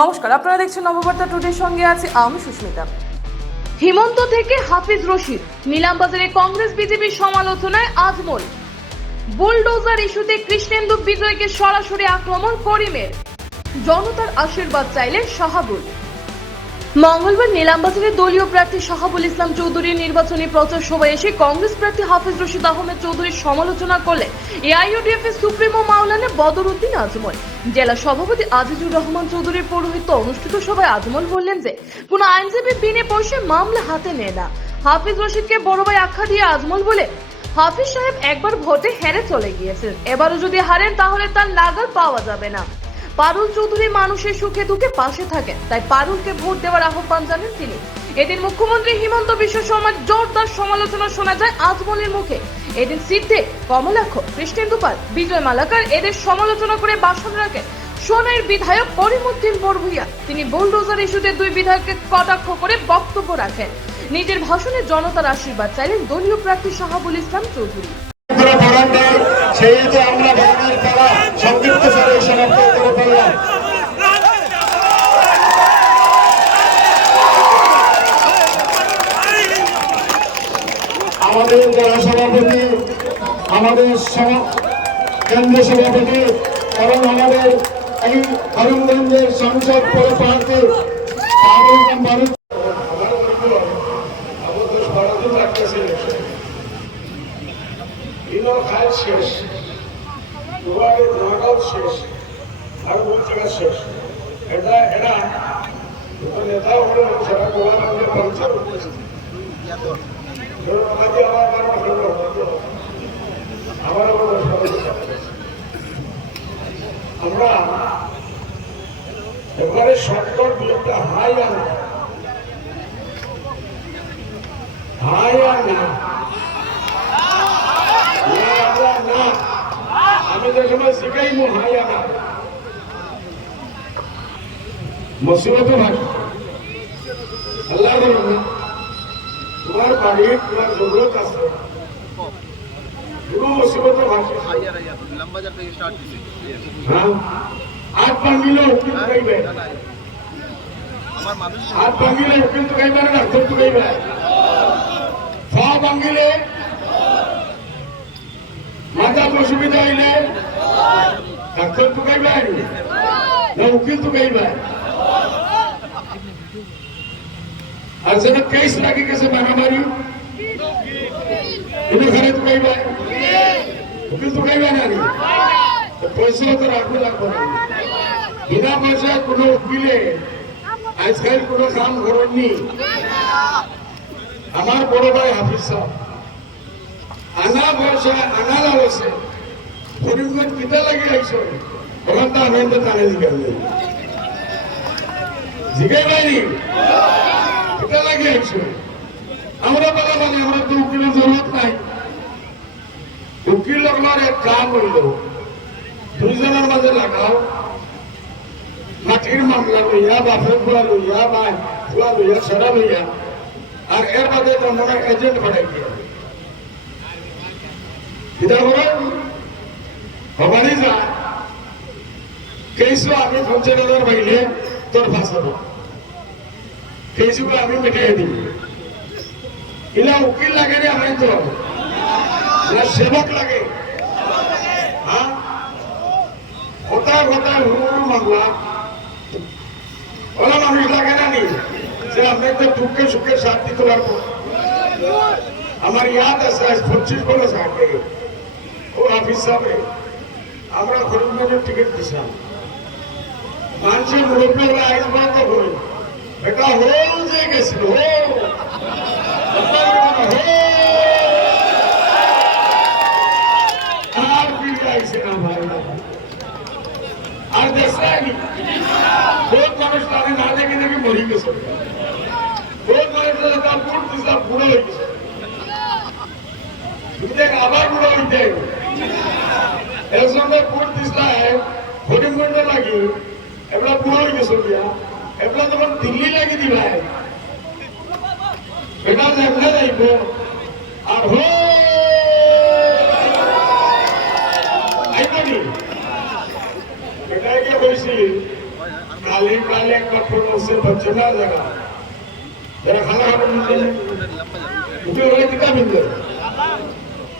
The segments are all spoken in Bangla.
নমস্কার, আপনারা দেখছেন নববার্তা টুডের সঙ্গে আছে আমি সুস্মিতা। হিমন্ত থেকে হাফিজ রশিদ, নিলামবাজারে কংগ্রেস বিজেপির সমালোচনায় আজমল। বুলডোজার ইস্যুতে কৃষ্ণেন্দু বিজয়কে সরাসরি আক্রমণ করিমের। জনতার আশীর্বাদ চাইলেন শাহাবুল। মঙ্গলবার নিলামবাজারে দলীয় প্রার্থী শাহাবুল ইসলাম চৌধুরীর নির্বাচনী প্রচার সভায় এসে কংগ্রেস প্রার্থী হাফিজ রশিদ আহমেদ চৌধুরীর সমালোচনা করলেন এআইইউডিএফ এর সুপ্রিমো মাওলানা বদরউদ্দিন আজমল। জেলা সভাপতি আজিজুর রহমান চৌধুরীর পৌরোহিত্য অনুষ্ঠিত সভায় আজমল বললেন যে কোন আইনজীবী বিনে পয়সায় মামলা হাতে নেয় না। হাফিজ রশিদকে বড় ভাই আখ্যা দিয়ে আজমল বলে, হাফিজ সাহেব একবার ভোটে হেরে চলে গিয়েছেন, এবারও যদি হারেন তাহলে তার নাগাল পাওয়া যাবে না। পারুল চৌধুরী মানুষের সুখে দুঃখে পাশে থাকেন, তাই পারুলকে ভোট দেওয়ার আহ্বান জানান তিনি। এদিন মুখ্যমন্ত্রী হিমন্ত বিশ্ব শর্মার জোরদার সমালোচনা শোনা যায় আজমলের মুখে। এদিন সিদ্ধে, কমলাক্ষ, কৃষ্ণেন্দু পাল, বিজয় মালাকার এদের সমালোচনা করে ভাষণ রাখেন সোনাইয়ের বিধায়ক করিমউদ্দিন বড়ভূইয়া। তিনি বুলডোজার ইস্যুতে দুই বিধায়ককে কটাক্ষ করে বক্তব্য রাখেন। নিজের ভাষণে জনতার আশীর্বাদ চাইলেন দলীয় প্রার্থী শাহাবুল ইসলাম চৌধুরী। আমাদের জেলা সভাপতি, আমাদের কেন্দ্রীয় সভাপতি এবং আমাদের এই করিমগঞ্জের সংসদ প্রার্থী শেষ, শেষ, আর বলছে শেষ। এটা এরা নেতাও হলো সেটা গোলাগঞ্জের পঞ্চায়েত আমরা এবারে শর্টকট বিরুদ্ধে হাই আনা না, আমি যে সময় শিখাইব হাই আনা মুসিবত ভাই আল্লাহ তোমার বাড়ির তোমার জরুরত আছে, কোনো মুসিবত ভাষা হাত ভাঙিলে উকিল তুকাইবে, হাত ভাঙিলে উকিল তুকাইবে না ডাক্তার তুকাইবে, পা ভাঙিলে মাথার অসুবিধা হইলে ডাক্তার তুকাইবে না উকিল তুকাইবে। আর যেন কেস লাগি গেছে মারামারি এখানে তুকাইবে, উকিল তুকাইবে না, পয়সা তো রাখবে লাগবে না। বিনা পয়সায় কোনো উকিলে আজকাল কোনো কাম করেননি। আমার বড় ভাই হাফিজ সাহেব আনা পয়সায় আনা লাগছে করিমগঞ্জ কিতা লাগি আইসো ওখান তো আমি টানে জিগাই পাইনি কিতা লাগি আইসো। আমরা বলা মানে আমরা তো উকিলের জরুরত নাই। উকিল আমার এক কাম হইল দুইজনের মাঝে লাগাও, মাটির মামলা লইয়া, বাপের খোলা লইয়া, বা খোলা লইয়া, সেরা লইয়া, আর এর মাঝে তোমরা এজেন্ট পাঠাই দিয়া কিতা করেন হবারই যা কেসও আমি 50,000 পাইলে তোর ফাঁসাবো, কেসগুলো আমি মিটিয়ে দিব। এলা উকিল লাগে রে আমি তো সেবক লাগে। হ্যাঁ কোথায় কোথায় হুড় মামলা ওলা মানুষ লাগে না নি যে আপনি তো দুঃখে সুখে সাথ দিতে পারবো। আমার ইয়াদ আছে 25 বছর আগে ও হাফিজ সাহেব আমরা করিমগঞ্জের টিকিট দিছিলাম, মানুষের মুরব্বীরা আইস বন্ধ করি এটা হোল যে গেছিল আর ফিরে আইসে না ভাই, আর দেখছি বহুত মানুষ তাদের না দেখে নাকি মরি গেছে, বহুত মানুষ তার বুট দিছিলাম বুড়ো হয়ে গেছে, আবার বুড়ো হইতে এর সঙ্গে বুট দিছিলাম করিমগঞ্জে লাগি এগুলা বুড়ো হয়ে গেছে দিয়া এগুলা তখন দিল্লি লাগি দিবাই এটা দেখলে যাইব আর এটাই কে বলছি खाली काले एक कपड़ों उससे बच्चे ना लगा जरा खाना खाना मिलते उगले वाले कितना मिलते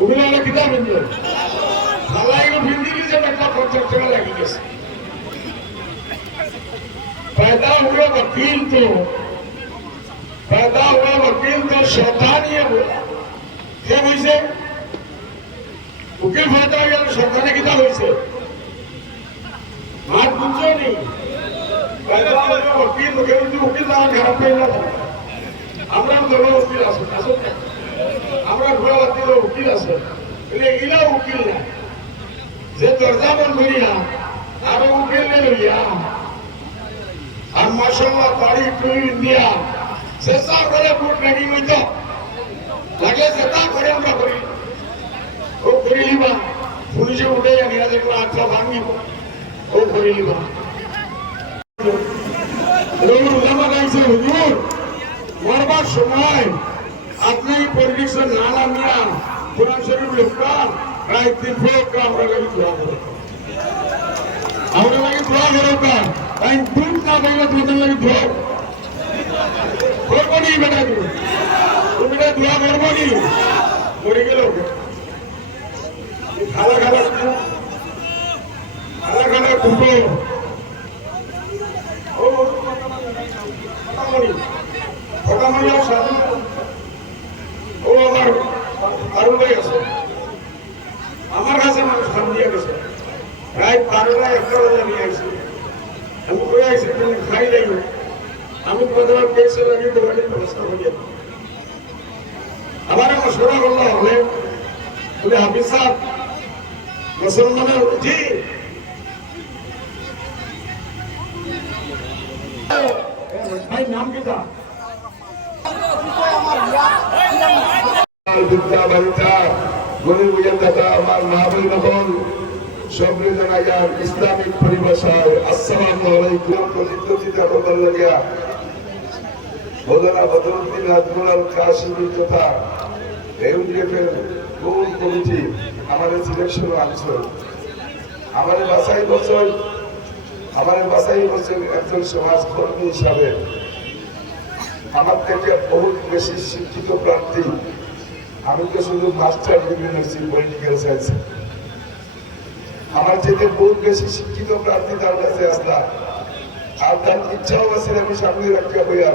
उगले वाले कितना मिलते खाला एक भिंडी की जब एक कपड़ों चक्कर लगी कैसे पैदा हुआ वकील तो शैतान ही है वो क्या हुई से उकिल फायदा हुआ तो शैतान कितना हुई से हाथ पूछो नहीं पैदा हुआ वकील उकिल ना घर पे ना था আমরা ধরো উকিল আছে আসলে আমরা ঘোড়া বাতিল উকিল আছে એટલે ইলা উকিল না যে দরজা বন্ধ করিয়া আরো উকিল নে লইয়া আর মাশাআল্লাহ দাড়ি টুই দিয়া শেষা করে বুট রেডি হইতো লাগে সেটা করে আমরা করি ও করি লিবা পুলিশে উঠে নিয়ে দেখলা আচ্ছা ভাঙিব ও করি লিবা রোল উলামা গাইছে হুজুর মরবার সময় আপনি পরিবেশন না নামিয়া কোরআন শরীফ লোকটা প্রায় 3 ফোক আমরা লাগি দোয়া করব আমরা লাগি দোয়া করব তাই দুধ না পাইলে তোমাদের লাগি দোয়া করবো নি বেটা তুমি দোয়া করবো নি মরে গেল খালা কুটো ও ওকামাইয়া সাধু ও আমার কারু ভাই আছে আমার কাছে মানুষ খান দিয়ে গেছে প্রায় 12টা 1টা বাজে নিয়ে আসছে আমি কই আইছি তুমি খাই যাইও আমি প্রথমে পেছে লাগি দোকানে ব্যবস্থা করি আমার মশওয়ারা করলো হলে বলে হাফিজ সাহেব মুসলমানের জি ভাই নাম কি তা বিদ্যা বালিকা গরিব বুঝাতা আমার মাহবুব নগর সবরে জানাইয়া ইসলামিক পরিভাষায় আসসালামু আলাইকুম প্রতিদ্বন্দ্বিতা করবার লাগিয়া মৌলানা বদরুদ্দিন আজমল কাশিমি তথা এমডিএফের গোল কমিটি আমাদের সিলেকশন আনছে আমাদের বাসাই বছর একজন সমাজকর্মী হিসাবে আমার থেকে বহুত বেশি শিক্ষিত প্রার্থী আমি তো শুধু মাস্টার ডিগ্রি নিয়েছি পলিটিক্যাল সায়েন্সে আমার যেতে বহুত বেশি শিক্ষিত প্রার্থী তার কাছে আসলাম আর তার ইচ্ছাও আছে আমি সামনে রাখতে হইয়া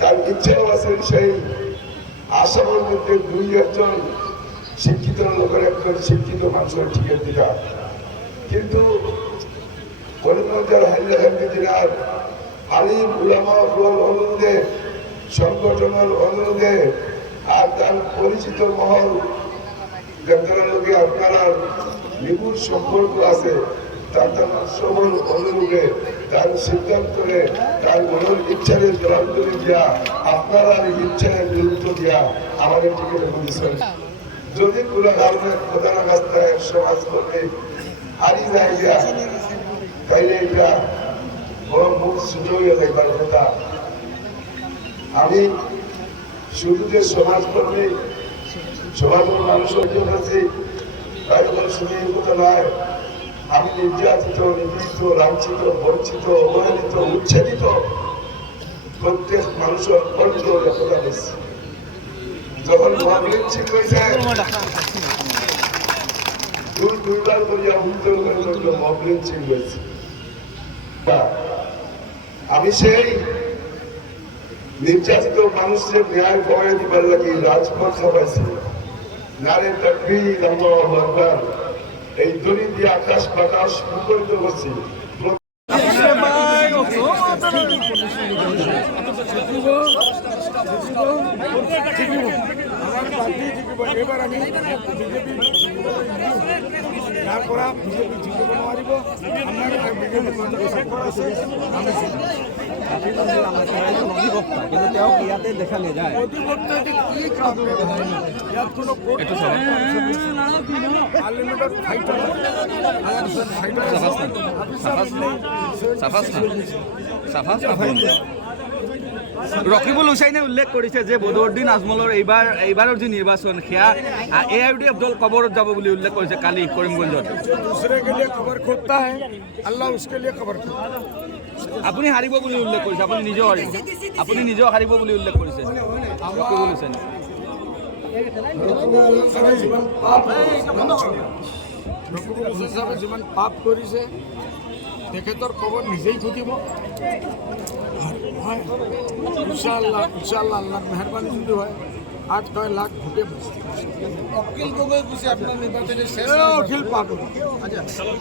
তার ইচ্ছাও আছে সেই আসামের মধ্যে 2-1 শিক্ষিত লোকের একজন শিক্ষিত মানুষের টিকিট দিতাম কিন্তু করিমগঞ্জের হাইলাকান্দি জেলার আলিম উলামা অনুরোধে সংগঠনের অনুরোধে আর তার পরিচিত মহল যাদের লোকে আপনারা নিপুণ সম্পর্ক আছে তার সবল অনুরোধে তার সিদ্ধান্ত করে তার মনের ইচ্ছাকে জলান্তরে দিয়া আপনারা ইচ্ছাকে গুরুত্ব দিয়া আমাদের টিকিট বলেছেন যদি কোনো কারণে প্রধান রাস্তায় সমাজ করতে হারিয়ে যায় গিয়া তাইলে এটা বড় মুখ সুযোগে দেখবার কথা আমি শুধু যে সমাজকর্মী সমাজের মানুষের জন্য আছি তাই কোনো শুনিয়ে কথা নয় আমি নির্যাতিত নিপীড়িত লাঞ্ছিত বঞ্চিত অবহেলিত উচ্ছেদিত প্রত্যেক মানুষের কণ্ঠ কথা দিচ্ছি যখন মহাবীর ঠিক হয়েছে দুইবার করিয়া উত্তর করে মহাবীর ঠিক হয়েছে আমি সেই নির্যাতিত মানুষের ন্যায় পাওয়া দিবার লাগে রাজপথ সবাইছি নারে তাকবীর আল্লাহু আকবার এই দড়ি দিয়ে আকাশ বাতাস মুখরিত করছি এবার আমি ইয়াতে দেখা নাযায় রকিবুল হুসাইনে উল্লেখ করেছে যে বদরুদ্দিন আজমলের এইবারের যে নির্বাচন সেয়া এআইইউডিএফ দল কবরত যাব বলে উল্লেখ করেছে কালি করিমগঞ্জত दूसरे के लिए खबर खोदता है अल्लाह उसके लिए खबर खोदता है আপুনি হাৰিব বুলি উল্লেখ কৰিছে, আপুনি নিজেও হাৰিব, আপুনি নিজেও হাৰিব বুলি উল্লেখ কৰিছে ৰকিবুল হুছেইনে। ৰকিবুল হুছেইনে যিমান পাপ কৰিছে তেখেতৰ খবৰ নিজেই খুজিব। ইনশাআল্লাহ আল্লাহৰ মেহৰবানি যদি হয় 8-9 লাখ ভোটে অখিল গগৈ কৈছে আপোনাৰ নিৰ্বাচনী অখিল পাব।